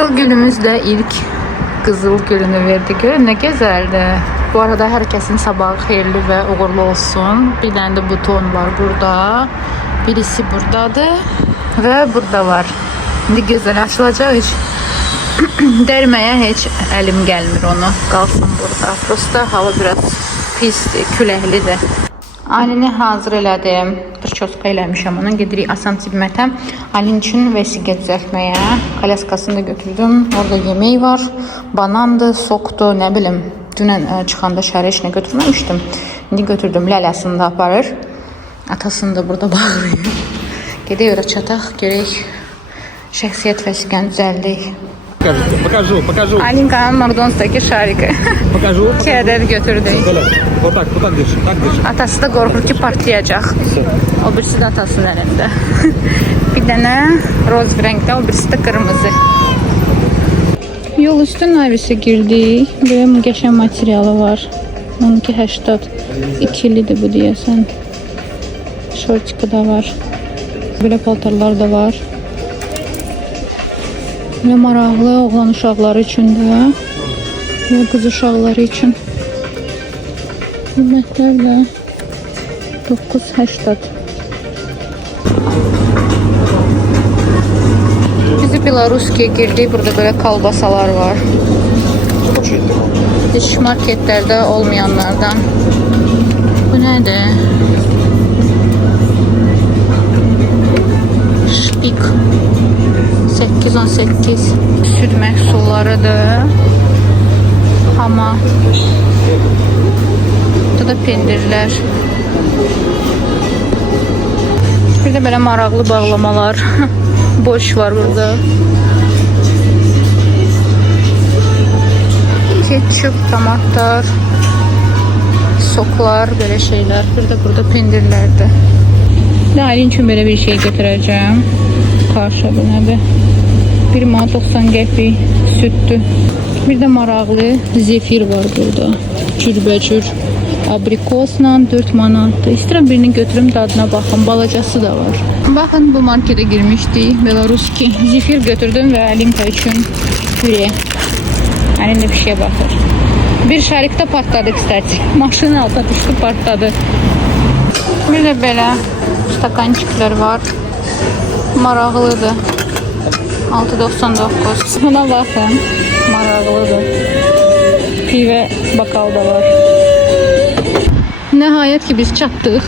Kızıl gülümüz de ilk kızıl gülünü verdi. Görün ne güzeldi. Bu arada herkesin sabahı hayırlı ve uğurlu olsun. Bir tane de buton var burada. Birisi buradadır ve burada var. Şimdi güzel açılacak hiç. Dermeye hiç elim gelmir onu. Kalsın burada. Prosta hava biraz pis, küləkli de. Alini hazır elədim. Dırçotka eləmişəm onun. Gedirik Asan Tibmətə. Alin üçün vəsiqə düzəltməyə. Kalaskasını da götürdüm. Orada yemək var. Banandı, sokdu, nə bilim. Dünən çıxanda şəhərə işinə götürməmişdim. İndi götürdüm. Lələsini də aparır. Atasını da burada bağlayır. Gedək ora çataq, görək. Şəxsiyyət vəsiqəni düzəldik. Покажу. Alinkanın McDonald's'daki şarkı. Покажу. 2 adet götürdük. Вот так держи, так держи. Atası da qorxur ki partlayacaq. O birisi de atasının əlində. Bir dənə roz rəngdə, o birisi de qırmızı. Yol üstü Navis'e girdik. Böyle qəşəng materialı var. 12.80 ikilidir bu deyəsən. Şortika da var. Böyle paltarlar da var. Ve maraqlı oğlan uşaqları üçün də ve qız uşaqları üçün qiymətlərlə 9.80. Bizi Belaruskiyə girdik. Burada böyle kalbasalar var. Hiç marketlerde olmayanlardan. Bu nədir? Şpik 8-18 süt məhsullarıdır. Hama. Burada da pendirlər. Bir de böyle maraqlı bağlamalar. Boş var burada. Ketçup, tomatlar, soklar, böyle şeyler. Bir de burada pendirlərdir. Ailin için böyle bir şey getireceğim. Karşı bu nədir? 1 manat 90 qəpik sütdür. Bir de maraqlı zefir var burada. Cürbəcür. Abrikosla 4 manatdır. İstəyirəm birini götürüm dadına baxın. Balacası da var. Baxın bu markete girmişdik. Belaruski. Zefir götürdüm ve Alinka üçün püre. Alin de bir şeye baxır. Bir şarikdə partladı kstati. Maşının altına düşdü, partladı. Bir de belə stakançiklər var. Maraqlıdır. 6.99. Buna baxın. Maraqlıdır. Pivə bakal da var. Nəhayət ki biz çatdıq.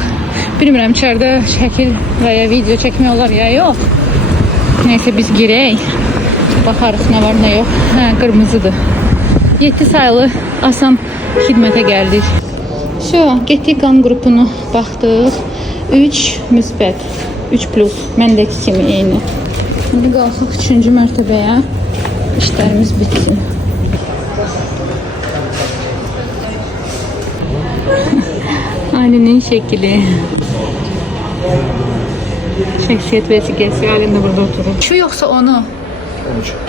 Bilmirəm içəridə şəkil və ya video çəkmək olar ya yox. Neyse biz girək. Baxarıq nə var nə yox. Hə, qırmızıdır. 7 sayılı Asan xidmətə gəldik. Getdik qan qrupunu baxdıq. 3 müsbət. 3 plus. Məndəki kimi eyni. Şimdi qalxıq 3-cü mərtəbəyə. İşlərimiz bitsin. Alinin şekli. Şəxsiyyət vəsiqəsi. Alin də burada oturur. Şu yoxsa onu?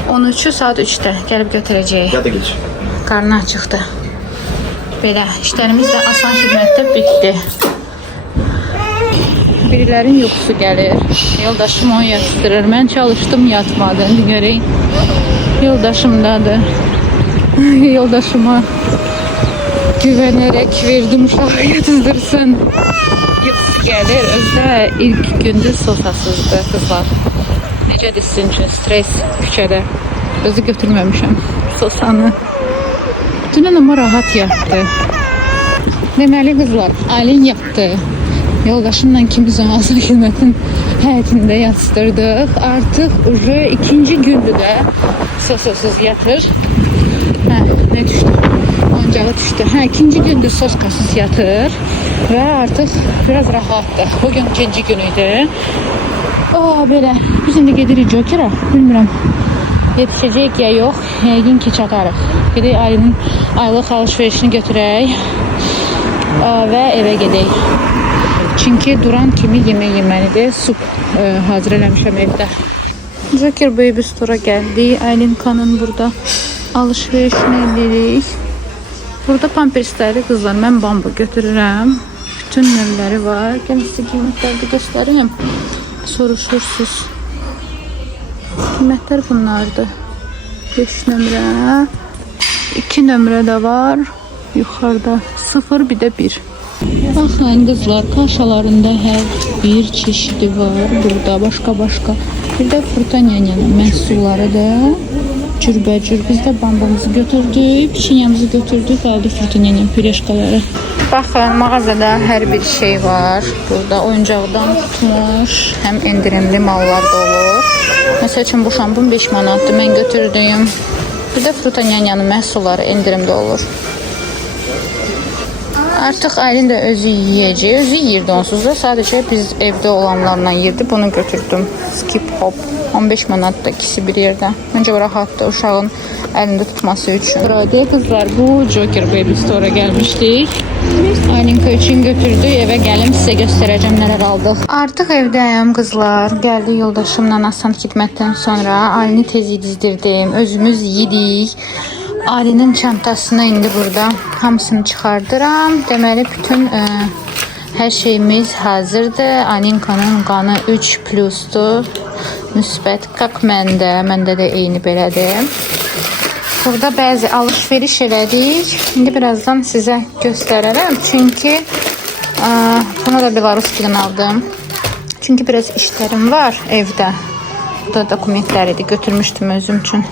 13'ü saat 3'te gelip götüreceğiz. Ya da geç. Karnı açıktı. Belə işlərimiz də Asan xidmətdə bitdi. Birilərin yuxusu gəlir. Yoldaşım onu yatırır. Mən çalışdım, yatmadı. İndi görək. Yoldaşımdadır. Yoldaşıma güvənerək verdim uşağı yatızdırsın. Yuxusu gəlir. Özdə ilk gündüz sosasızdı kızlar. Necədir sizin üçün stres küçədə? Özü götürməmişəm sosanı. Dünən ama rahat yatdı. Deməli qızlar, Alin yatdı. Yoldaşımla ikimiz Asan xidmətin həyətində yatsırdıq. Artıq uje ikinci gündür də sosasız yatır. Hə, nə düşdü? Oncağı düşdü. Hə, ikinci gündür soskasız yatır. Və artıq biraz rahatdır. Bugün ikinci günüydü. Böyle. Biz indi gedirik Joker'a. Bilmirəm. Yetişəcək ya yox. Yəqin ki çatarıq. Gedək Alinin aylıq alışverişini götürək. Və evə gedək. Çünki duran kimi yemək yeməlidir. Sup hazır eləmişəm evdə. Joker Baby Store'a gəldik. Alinkanın burada alışverişini edirik. Burada pampersləri qızlar mən bambu götürürəm. Bütün növləri var. Gəlin sizə qiymətləri göstəreyim. Soruşursunuz. Qiymətlər bunlardır. 5 nömrə. 2 nömrə də var. Yuxarıda 0, bir də 1. Baxın qızlar, kaşalarında hər bir çeşidi var. Burada başqa. Bir də Frutanyanyanın məhsulları da cürbəcür. Biz də bambamızı götürdük, piçinyamızı götürdük, qaldı Frutanyanyan pireşkaları. Baxın, mağazada hər bir şey var. Burada oyuncaqdan tutmuş, həm endirimli mallar da olur. Məsəl üçün bu şampun 5 manatdır, mən götürdüyüm. Bir də Frutanyanyanın məhsulları endirimdə olur. Artıq Aylin də özü yiyəcək. Özü yiyirdi onsuz da. Sadəcə biz evdə olanlarla yirdi. Bunu götürdüm. Skip hop. 15 manatda ikisi bir yerdə. Məncə rahatdır uşağın əlində tutması üçün. Burada qızlar, bu Joker Baby Store'a gəlmişdik. Aylin üçün götürdük. Evə gəlim sizə göstərəcəm nələr aldıq. Artıq evdəyəm qızlar. Gəldi yoldaşımla asan xidmətdən sonra Aylini tez yedizdirdim. Özümüz yedik. Aylinin çantasını indi burada hamısını çıxardıram. Deməli bütün hər şeyimiz hazırdır. Alinkanın qanı 3+'dur. Müsbət qaq məndə də eyni belədir. Burada bəzi alış-veriş elədik. İndi birazdan sizə göstərərəm. Çünki buna da Belarus'dan aldım. Çünki biraz işlərim var evdə. Bu da dokumentləridir. Götürmüşdüm özüm üçün.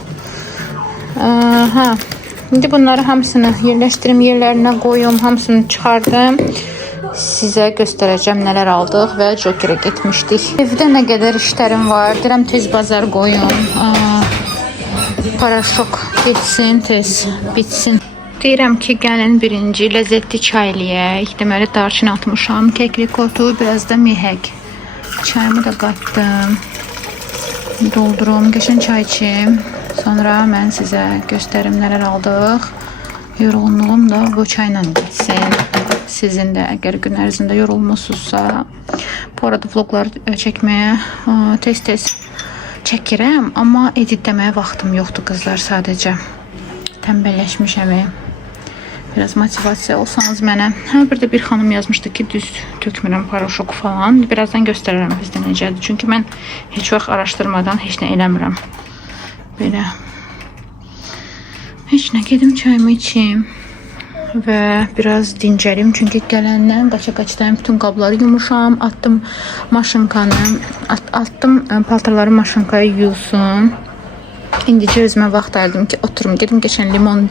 İndi bunları hamısını yerləşdirim, yerlərinə qoyum, hamısını çıxardım. Sizə göstərəcəm nələr aldıq və Joker'ə getmişdik. Evdə nə qədər işlərim var. Deyirəm tez bazar qoyum. Paraşok bitsin, tez bitsin. Deyirəm ki, gəlin birinci ləzzətli çay eləyək. Deməli darçın atmışam, keklik otu, biraz da mihək. Çayımı da qatdım. Doldurum, qəşəng çay içim. Sonra mən sizə göstərim nələr aldıq. Yorğunluğum da bu çayla bitsin. Sizin də əgər gün ərzində yorulmusunuzsa, bu arada vloglar çəkməyə tez-tez çəkirəm, amma editləməyə vaxtım yoxdur qızlar, sadəcə tənbəlləşmişəm. Biraz motivasiya olsanız mənə. Bir də bir xanım yazmışdı ki, düz tökmürəm paraşoku falan. Birazdan göstərərəm bizdə necədir. Çünki mən heç vaxt araşdırmadan heç nə eləmirəm. Belə. Heç nə, gedim çayımı içeyim və biraz dincəlim. Çünki gələndən qaça-qaçdayım, bütün qabları yumuşam, atdım maşınkanı, atdım paltarları maşınkaya yuyulsun. İndicə özümə vaxt ayırdım ki, oturum, gedim geçən limon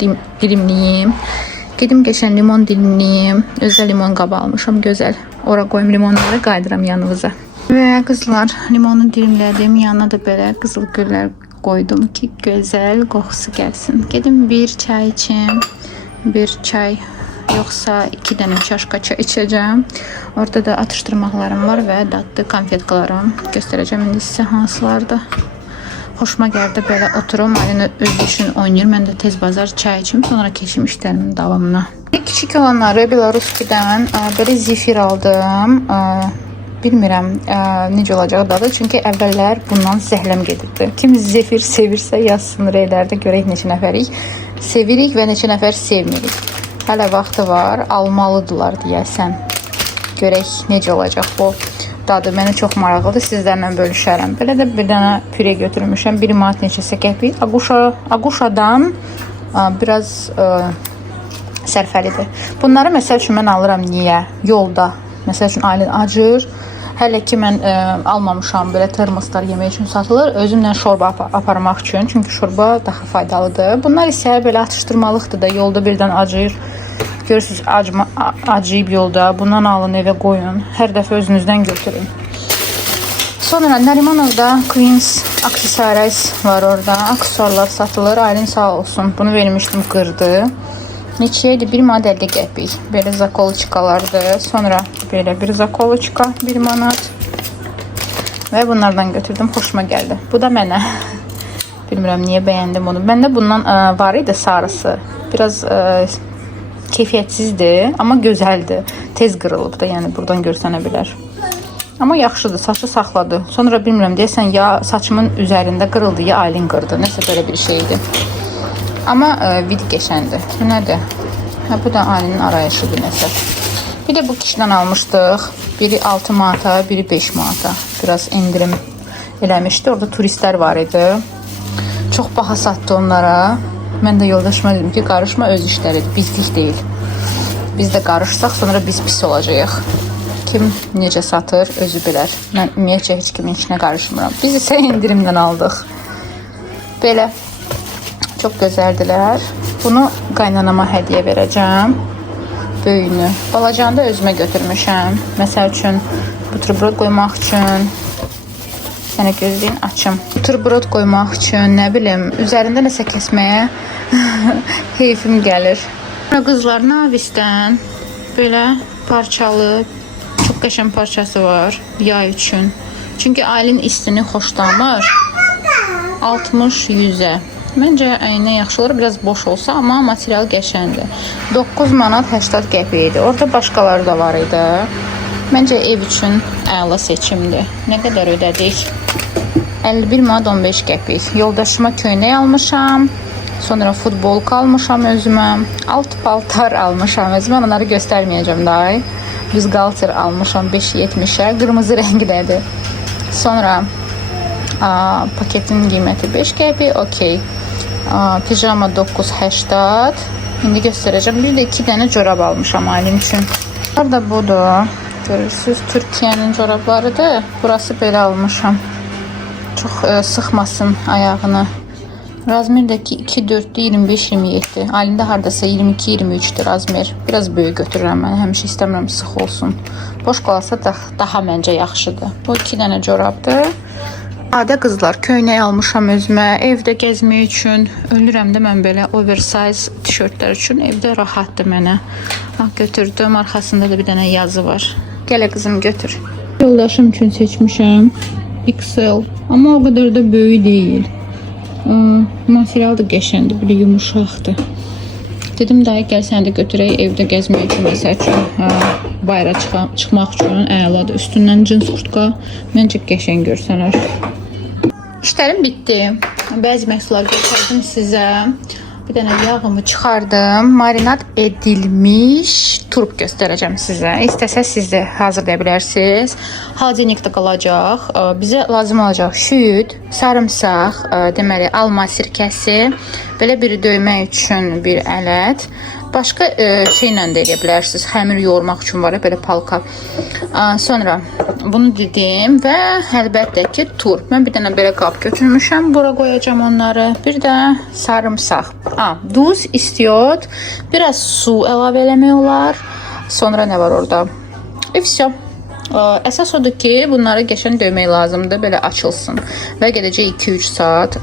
dilimliyim. Özəl limon qabı almışam, gözəl. Ora qoyum limonları, qaydıram yanınıza. Və qızlar, limonu dilimlədim, yanına da belə qızıl güllər qoydum ki, gözəl qoxusu gəlsin. Gedim bir çay içim. Bir çay, yoxsa 2 dənə çaşka çay içəcəm. Orada da atışdırmaqlarım var və dadlı konfetkalarım. Göstərəcəm indi sizə hansılardır. Xoşuma gəldi belə oturum, Aylin öz üçün oynayır. Mən də tez bazar çay içim, sonra keçim işlərimin davamına. Kiçik olanları Belarus'dan belə zifir aldım. Bilmirəm necə olacaq dadı, çünki əvvəllər bundan zəhləm gedirdi. Kim zefir sevirsə yazsın reylərdə, görək neçə nəfərik sevirik və neçə nəfər sevmirik. Hələ vaxtı var, almalıdırlar deyəsən. Görək necə olacaq bu dadı. Mənə çox maraqlıdır, sizlərlə bölüşərəm. Belə də bir dənə püre götürmüşəm, 1 manat neçəsə qəpik. Aguşadan biraz sərfəlidir. Bunları məsəl üçün mən alıram, niyə? Yolda. Məsəl üçün Aylin acır. Hələ ki mən almamışam, belə termoslar yemək üçün satılır. Özümlə şorba aparmaq üçün, çünki şorba daha faydalıdır. Bunlar isə belə atışdırmalıqdır da, yolda birdən acıyır. Görürsünüz, acıyıb yolda. Bundan alın, evə qoyun. Hər dəfə özünüzdən götürün. Sonra Narimanov'da Queens Accessories var orada. Aksesuarlar satılır. Aylin sağ olsun. Bunu vermişdim, qırdı. Neçəyədir? 1 manat 50 qəpik. Belə zakoliçkalardır. Sonra belə bir zakoliçka 1 manat. Və bunlardan götürdüm. Xoşuma gəldi. Bu da mənə. Bilmirəm niyə bəyəndim onu. Məndə bundan var idi sarısı. Biraz keyfiyyətsizdir, amma gözəldir. Tez qırılıb da, yəni buradan görsənə bilər. Amma yaxşıdır, saçı saxladı. Sonra bilmirəm, deyəsən ya saçımın üzərində qırıldı, ya Aylin qırdı. Nəsə belə bir şeydir. Amma vid qəşəndir. Bu nədir? Bu da Aylinin arayışıdır nəsə. Bir də bu kişidən almışdıq. Biri 6 manata, biri 5 manata. Biraz endirim eləmişdi. Orada turistlər var idi. Çox baha satdı onlara. Mən də yoldaşıma dedim ki, qarışma, öz işləridir, bizlik deyil. Biz də qarışsaq, sonra biz pis olacağıq. Kim necə satır, özü bilər. Mən ümumiyyətcə heç kimin işinə qarışmıram. Biz isə indirimdən aldıq. Belə çox gözəldilər. Bunu qaynanama hədiyyə verəcəm. Böyüyünü. Balacanı da özümə götürmüşəm. Məsəl üçün buterbrod qoymaq üçün. Sənə gözləyin, açım. Buterbrod qoymaq üçün, nə bilim, üzərində nəsə kəsməyə heyfim gəlir. Qızlar Navisdən belə parçalı, çox qəşəng parçası var yay üçün. Çünki Aylin istini xoşlamır. 60-100-ə. Məncə əyninə yaxşı olur, biraz boş olsa, amma material qəşəngdir. 9 manat 80 qəpik idi. Orada başqaları da var idi. Məncə ev üçün əla seçimdir. Nə qədər ödədik? 51 manat 15 qəpik. Yoldaşıma köynək almışam. Sonra futbolka almışam özümə. Alt paltar almışam özümə. Onları göstərməyəcəm daha. Büzgalter almışam 5.70'ə. Qırmızı rəngdədir. Sonra paketin qiyməti 5 qəpik. Okey. Pijama 9.80. İndi göstərəcəm. Bir də 2 dənə corab almışam Aylin üçün. Bunlar da budur. Görürsünüz, Türkiyənin corablarıdır. Burası belə almışam. Çox sıxmasın ayağını. Razmerdəki 2-4'də 25-27. Aylində hardasa 22-23'dür Razmer. Biraz böyük götürürəm mən. Həmişə istəmirəm sıx olsun. Boş qalsa daha məncə yaxşıdır. Bu 2 dənə corabdır. Adə qızlar, köynək almışam özümə. Evdə gəzmək üçün. Ölürəm də mən belə oversize tişörtlər üçün. Evdə rahatdır mənə. Götürdüm. Arxasında da bir dənə yazı var. Gələ qızım götür. Yoldaşım üçün seçmişəm. XL. Amma o qədər də böyük deyil. Material da qəşəngdir, belə yumuşaqdır. Dedim dayı gəl səni də götürək evdə gəzmək üçün, məsəl üçün bayra çıxmaq üçün əladır. Üstündən cins kurtka məncə qəşəng görsənər. İşlərim bitdi. Bəzi məhsullar göstərdim sizə. Bir dənə yağımı çıxardım. Marinat edilmiş turp göstərəcəm sizə. İstəsəz siz də hazırlaya bilərsiniz. Haldeynikdə qalacaq. Bizə lazım olacaq süd, sarımsaq, deməli alma sirkəsi, belə bir döymək üçün bir ələt. Başqa şeylə də edə bilərsiniz. Xəmir yoğurmaq üçün var ya belə palka. Sonra bunu dedim və əlbəttə ki turp. Mən bir dənə belə qab götürmüşəm. Bura qoyacağam onları. Bir də sarımsaq. Duz istiyor. Biraz su əlavə eləmək olar. Sonra nə var orada? Vəsə. Əsas odur ki, bunları qəşəng döymək lazımdır, belə açılsın. Və gedəcək 2-3 saat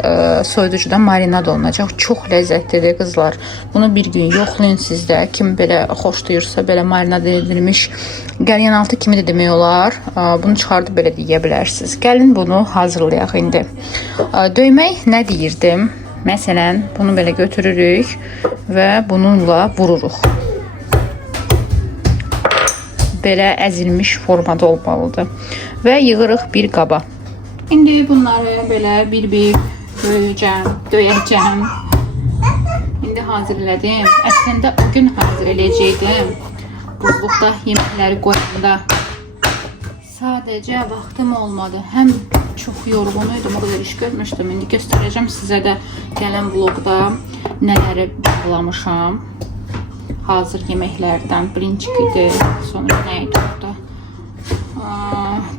soyuducuda marinad olunacaq. Çox ləzzətlidir qızlar. Bunu bir gün yoxlayın sizdə. Kim belə xoşlayırsa, belə marinad edilmiş qəlyanaltı kimi də demək olar. Bunu çıxardıb belə deyə bilərsiniz. Gəlin bunu hazırlayaq indi. Döymək nə deyirdim? Məsələn, bunu belə götürürük və bununla vururuq. Belə əzilmiş formada olmalıdır. Və yığırıq bir qaba. İndi bunları belə bir-bir döyəcəm. İndi hazır elədim. Əslində o gün hazır eləyəcəkdim. Buzluqda yeməkləri qoyanda. Sadəcə vaxtım olmadı. Həm çox yorğun idim, o qədər iş görmüşdüm. İndi göstərəcəm sizə də gələn vlogda nələri bağlamışam. Hazır yeməklərdən brinçikidir, sonra nə idi orada?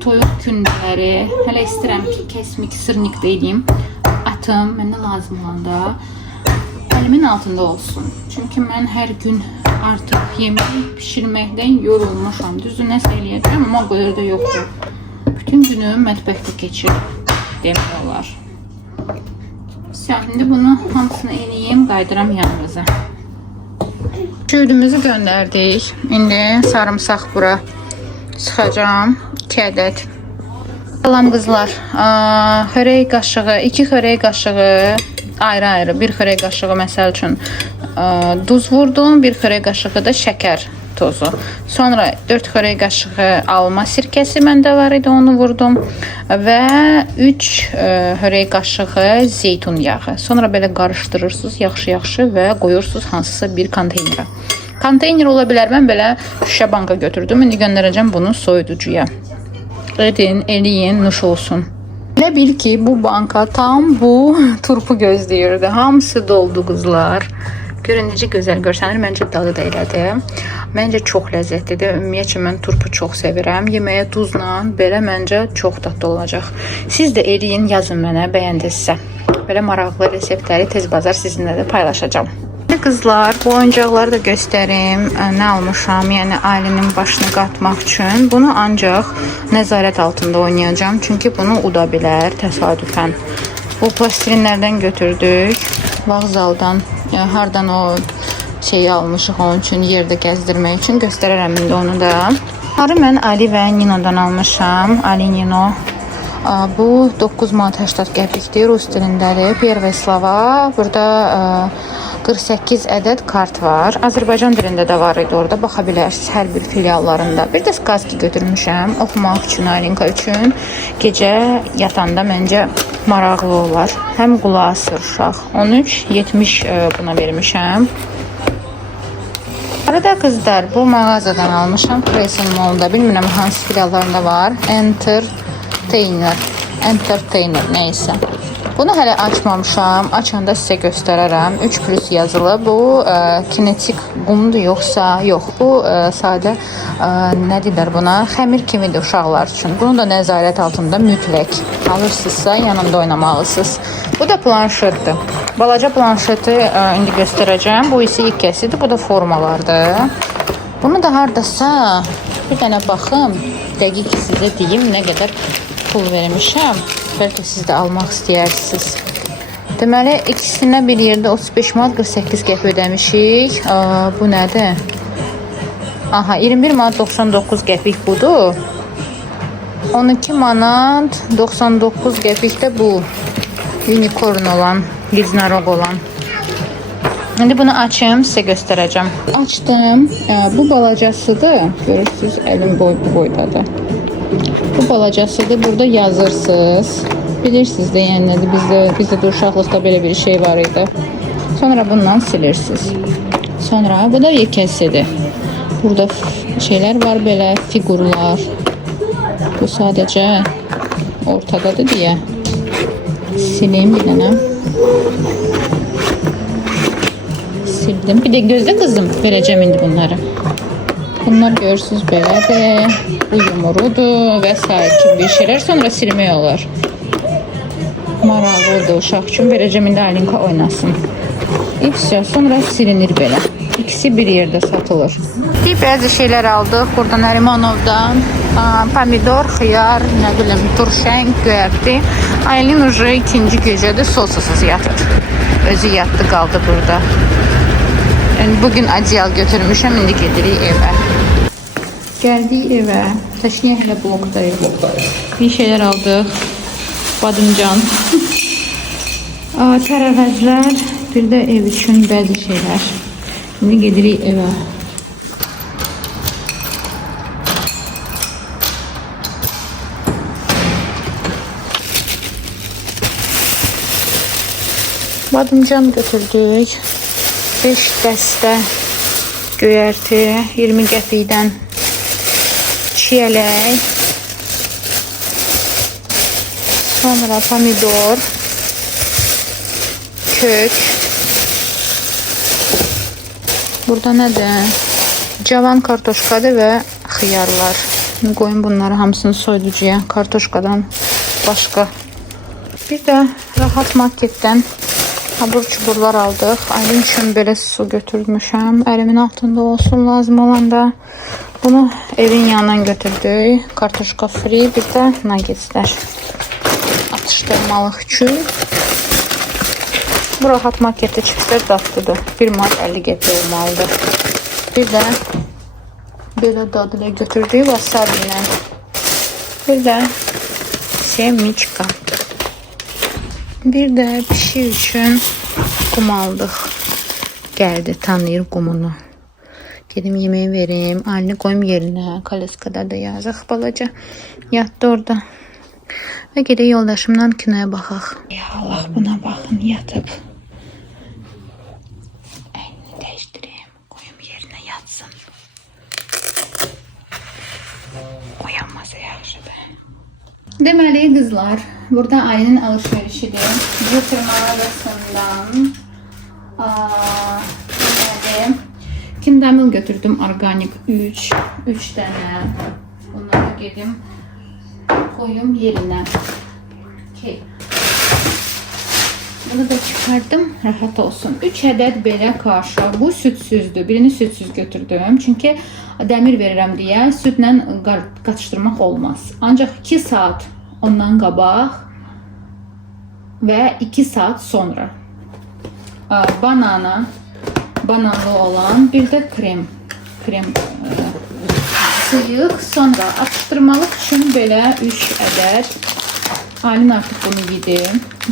Toyuq kündələri, hələ istəyirəm ki, kəsmik, sırnik deyim, atım, mənə lazım olanda əlimin altında olsun. Çünki mən hər gün artıq yemək pişirməkdən yorulmuşam. Düzdür, nəsə eləyəcəm, amma o qədər də yoxdur. Bütün günüm mətbəxdə keçir, demək olar. Şimdi bunu hamısını eləyim, qaydıram yanımıza. Südümüzü göndərdik. İndi sarımsaq bura sıxacam. 2 ədəd. Salam qızlar. Xörək qaşığı, 2 xörək qaşığı ayrı-ayrı. Bir xörək qaşığı məsəl üçün duz vurdum. Bir xörək qaşığı da şəkər tozu. Sonra 4 xörək qaşığı alma sirkəsi məndə var idi, onu vurdum. Və 3 xörək qaşığı zeytun yağı. Sonra belə qarışdırırsınız yaxşı-yaxşı və qoyursunuz hansısa bir konteynerə. Konteyner ola bilər, mən belə şüşə banka götürdüm. İndi göndərəcəm bunu soyuducuya. Edin, eləyin, nuş olsun. Elə bil ki, bu banka tam bu turpu gözləyirdi. Hamısı doldu qızlar. Görün necə gözəl görsənir. Məncə dadı da elədir. Məncə çox ləzzətlidir. Ümumiyyətcə mən turpu çox sevirəm. Yeməyə duzla belə məncə çox dadlı olacaq. Siz də eləyin, yazın mənə bəyəndinizsə. Belə maraqlı reseptləri tez bazar sizinlə də paylaşacağam. Qızlar, bu oyuncaqları da göstərim. Nə almışam? Yəni ailənin başını qatmaq üçün. Bunu ancaq nəzarət altında oynayacağam. Çünki bunu uda bilər təsadüfən. Bu plastilinlərdən götürdük. Vağzaldan, yəni hardan o şeyi almışıq onun üçün, yerdə gəzdirmək üçün. Göstərərəm indi onu da. Bunları mən Ali və Nino'dan almışam. Ali Nino. Bu 9 manat 80 qəpikdir. Rus dilindədir. Первая slova. Burada 48 ədəd kart var. Azərbaycan dilində də var idi orada. Baxa bilərsiniz hər bir filiallarında. Bir də сказки götürmüşəm oxumaq üçün, Alinka üçün. Gecə yatanda məncə maraqlı olar. Həm qulaq asır uşaq. 13.70 buna vermişəm. Arada qızlar, bu mağazadan almışam. Crescent Mall'da. Bilmirəm hansı filiallarında var. Entertainer neysə. Bunu hələ açmamışam. Açanda sizə göstərərəm. 3+ yazılı. Bu kinetik qumdur yoxsa? Yox. Bu sadə nə deyirlər buna? Xəmir kimidir uşaqlar üçün. Bunu da nəzarət altında mütləq alırsınızsa yanında oynamalısınız. Bu da planşetdir. Balaca planşeti indi göstərəcəm. Bu isə ilk kəsidir. Bu da formalardır. Bunu da hardasa bir dənə baxım. Dəqiq sizə deyim nə qədər pul vermişəm. Bəlkə siz də almaq istəyirsiniz. Deməli, ikisinə bir yerdə 35 manat 48 qəpik ödəmişik. Bu nədir? Aha, 21 manat 99 qəpik budur. 12 manat 99 qəpik də bu unicorn olan, liznarog olan. İndi bunu açım, sizə göstərəcəm. Açdım. Bu balacasıdır. Görürsünüz, əlim bu boydadır. Bu balacasıdır. Burada yazırsınız. Bilirsiniz də yəni nədir. Bizdə də uşaqlıqda belə bir şey var idi. Sonra bundan silirsiniz. Sonra bu da yekəsidir. Burada şeylər var belə, figurlar. Bu sadəcə ortadadır deyə. Sileyim bir dənə. Sildim. Bir də gözlə qızım. Verəcəm indi bunları. Bunlar görürsünüz belədir. Bu yumurudur və s. kimi bir şeylər. Sonra silmək olar. Maraqlıdır uşaq üçün. Verəcəm indi Alinka oynasın. Sonra silinir belə. İkisi bir yerdə satılır. Bəzi şeylər aldıq. Buradan Narimanovdan pomidor, xiyar, nə bilim, turşən, göyərti. Aylin ucu ikinci gecədə sosasız yatır. Özü yatdı, qaldı burada. Yəni, bugün adyal götürmüşəm, indi gedirik evə. Gəldik evə. Təşniyə hələ blokdayıq. Bir şeylər aldıq. Badımcan. Tərəvəzlər. Bir də ev üçün bəzi şeylər. İndi gedirik evə. Badımcan götürdük. 5 dəstə göyərti, 20 qəpikdən çiyələk, sonra pomidor, kök. Burada nədir? Cavan kartoşkadır və xiyarlar. Qoyun bunları hamısını soyuducuya, kartoşkadan başqa. Bir də rahat marketdən abur-cuburlar aldıq. Aylin üçün belə su götürmüşəm. Əlimin altında olsun lazım olanda. Bunu evin yanından götürdük. Kartoşka free, bir də nuggetslər. Atışdırmalıq üçün. Bu rahat marketdə çıxsa dadlıdır. 1 manat 50 qəpik olmalıdır. Bir də belə dadlı götürdük wasabi ilə. Bir də semiçka. Bir də pişik üçün qum aldıq. Gəldi, tanıyır qumunu. Gedim yemeği vereyim. Halini koyayım yerine. Kaleskada da yazıq balaca. Yatdı orada. Ve gedək yoldaşımdan kinoya baxaq. Ya Allah, buna baxın, yatıb. Əynini dəyişdireyim. Koyayım yerine yatsın. Uyanmasa yaxşı be. Deməli qızlar, Burada ayının alışverişidir. Jupiter mağazasından Kindamil götürdüm organik 3 tane. Bunları gedim koyum yerine. Okay. Bunu da çıkardım, rahat olsun. 3 ədəd belə qarşı. Bu südsüzdür. Birini südsüz götürdüm. Çünki dəmir verirəm deyə südlə qatışdırmaq olmaz. Ancaq 2 saat ondan qabaq və 2 saat sonra. Bananlı olan, bir də krem sıyıq. Sonra atışdırmalıq üçün belə 3 ədəd. Aylin artıq bunu yedi.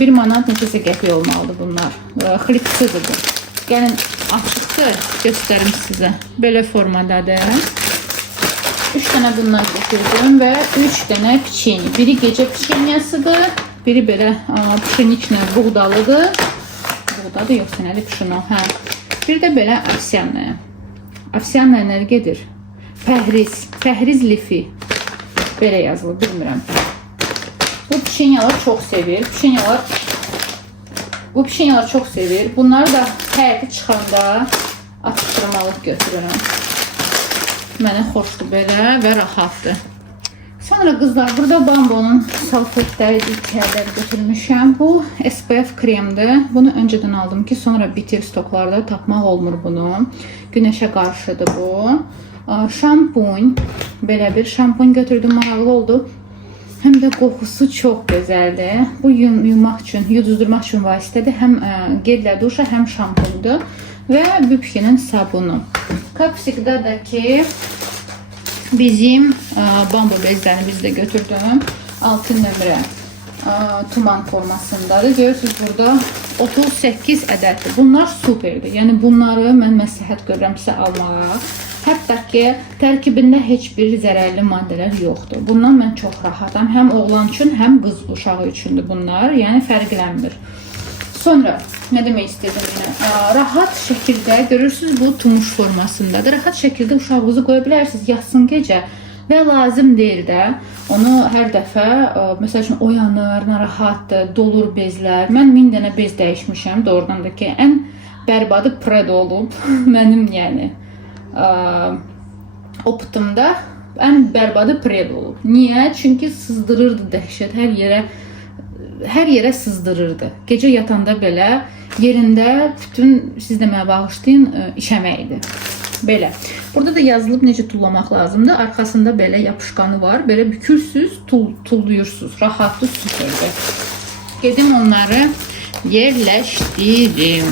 1 manat neçəsə qəpik olmalıdır bunlar. Xlipsıdır bu. Gəlin açıqdır, göstərim sizə. Belə formadadır. 3 dənə bundan götürdüm və 3 dənə piçeni. Biri gecə piçenyasıdır. Biri belə pişeniklə buğdalıdır. Buğdadır, yoxsa nəli pişino. Bir də belə afsiyanlı. Afsiyanlı nə gedir? Pəhriz lifi. Belə yazılır, bilmirəm. Bu pişenyalar çox sevir. Bu pişenyalar çox sevir. Bunları da həyətə çıxanda atışdırmalıq götürürəm. Mənə xoşdur belə və rahatdır. Sonra qızlar, burada Bambonun salfetləri ilklərləri götürmüşəm. Bu SPF kremdir. Bunu öncədən aldım ki, sonra bitir stoklarda tapmaq olmur bunu. Günəşə qarşıdır bu. Şampun, belə bir şampun götürdüm, maraqlı oldu. Həm də qoxusu çox gözəldir. Bu yumaq üçün, yuduzdurmaq üçün vasitədir. Həm gellə duşa, həm şampundur. Və Bübke'nin sabunu. Kapsikda da ki bizim bambu bezlərini biz də götürdüm. 6 nömrə tuman formasındadır. Görürsünüz burada 38 ədəddir. Bunlar superdir. Yəni bunları mən məsləhət görürəm sizə almağa. Hətta ki, tərkibində heç bir zərərli maddələr yoxdur. Bundan mən çox rahatam. Həm oğlan üçün, həm qız uşağı üçündür bunlar. Yəni fərqlənmir. Sonra, nə demək istədim yine? Rahat şəkildə, görürsünüz bu tumuş formasındadır. Rahat şəkildə uşağınızı qoya bilərsiniz, yatsın gecə. Və lazım deyil də, onu hər dəfə, məsəl üçün oyanır, narahatdır, dolur bezlər. Mən 1000 dənə bez dəyişmişəm, doğrudan da ki, ən bərbadı Pred olub. Mənim yəni optumda ən bərbadı Pred olub. Niyə? Çünki sızdırırdı dəhşət, hər yerə sızdırırdı. Gecə yatanda belə yerində bütün, siz də mənə bağışlayın, işəməkdir. Belə. Burada da yazılıb necə tullamaq lazımdır. Arxasında belə yapışqanı var. Belə bükürsüz, tulluyursunuz. Rahatlı, süperdir. Gedim onları yerləşdirim.